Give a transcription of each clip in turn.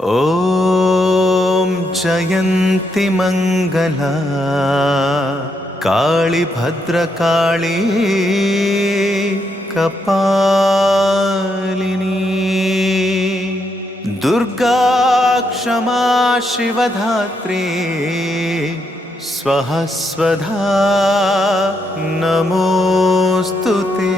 ॐ जयन्ति मंगला काली भद्रकाली कपालिनी दुर्गा क्षमा शिवधात्री स्वः स्वधा नमोस्तुते।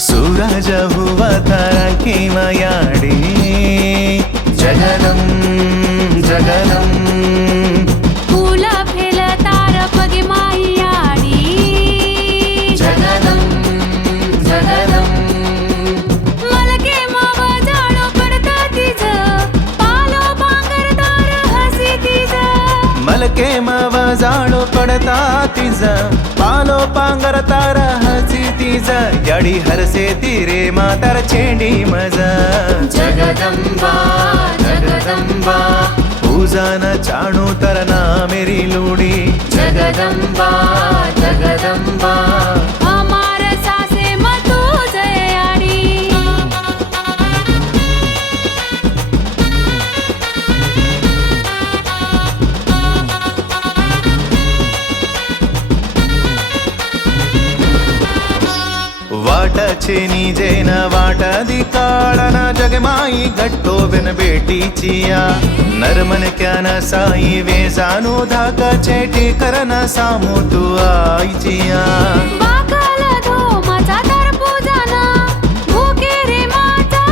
सूरज हुआ तारा मायाडी जगदं जगदं फूला फेल तार पगे मायाडी जगदं जगदं मलके माव जाणो पडता तिज पालो पांगर तार हसी तिज मलके माव जाळो पडता तिज पालो पांगर तार हसी तिज याडी हरसे तिरे मातार चेंडी मजा जगदंबा जगदंबा पूजान चाणू तरना मेरी लूडी जगदंबा जगदंबा अमार सासे मतू जयाडी वाटाचे निजेन वाटादी काळन जगमाई घट्टो बिन बेटीचिया नरमन क्यान साई वेजानु धाक चेटी करन सामू तू आईचिया बाकाल धो माझा तर पूजाना भूके रे माता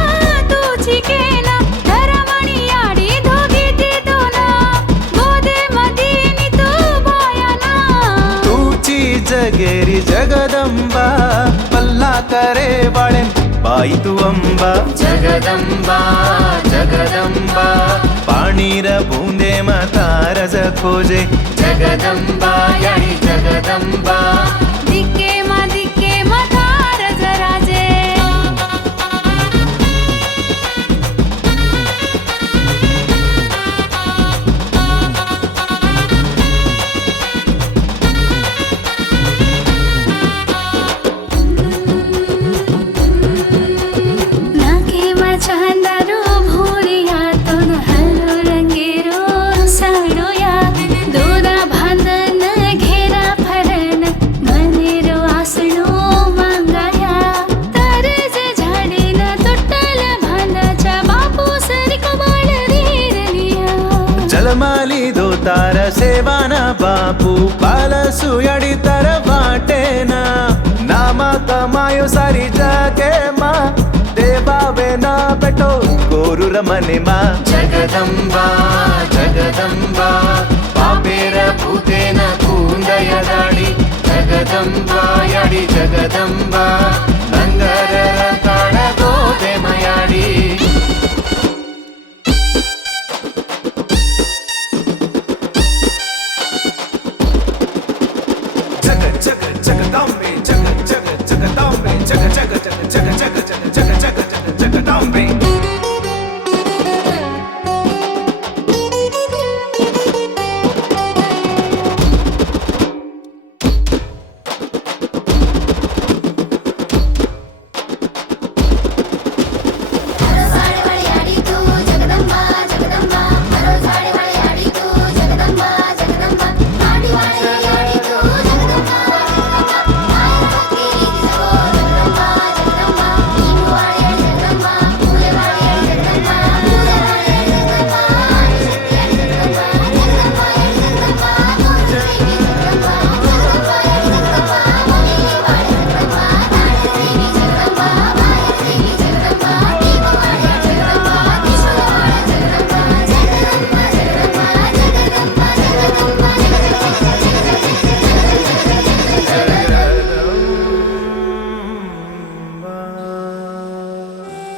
तुझी केला धरमणी याडी धोगी ती दोना गोदे मदीनी तू बायाना तुची जगेरी जगदंबा पल्ला करे बाळे बाई तू अंबा जगदंबा जगदंबा पाणीर बूंदे मातारज खोजे जगदंबा याडी जगदंबा दिक्के मा थार जराजे नाके मा चंदरो भोरिया तोन हलो रंगेरो साडोया दोरा भांदन घेरा फरन मनेरो आसनो मांगाया तरज झाडीन तुटल भांदाच्या बापू सरी कबाळ रीरलिया जलमाली दो तार सेवाना बापू पालसु याडी तर वाटेना नामा कमायो सारी जगे मा देवावे ना बेटो कोरुर मने मा जगदंबा जगदंबा पापेर भूतेन कुंदय दाडी जगदंबा याडी जगदंबा नंगर काळ गोदे मयाडी जगदंबे जगदंबे जगदंबे जगदंबा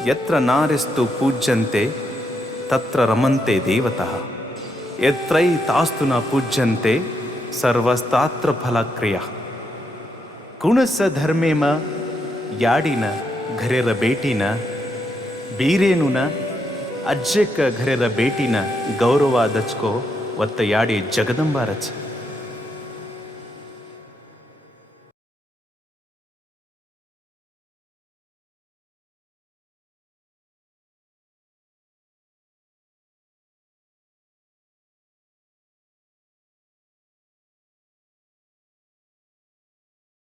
ಯತ್ರ ನಾರ್ಯಸ್ತು ಪೂಜ್ಯಂತೆ ತತ್ರ ರಮಂತೆ ದೇವತಃ ಯತ್ರೈತಾಸ್ತು ನ ಪೂಜ್ಯಂತೆ ಸರ್ವಸ್ತಾತ್ರ ಫಲಕ್ರಿಯ. ಕುಣಸ ಧರ್ಮೇಮ ಯಾಡಿನ ಘರೆರ ಬೇಟಿನ ಬೀರೇನುನ ಅಜ್ಜಕ್ಕ ಘರೆರ ಬೇಟಿನ ಗೌರವ ದಚ್ಕೋ ಒತ್ತ ಯಾಡಿ ಜಗದಂಬಾರಚ.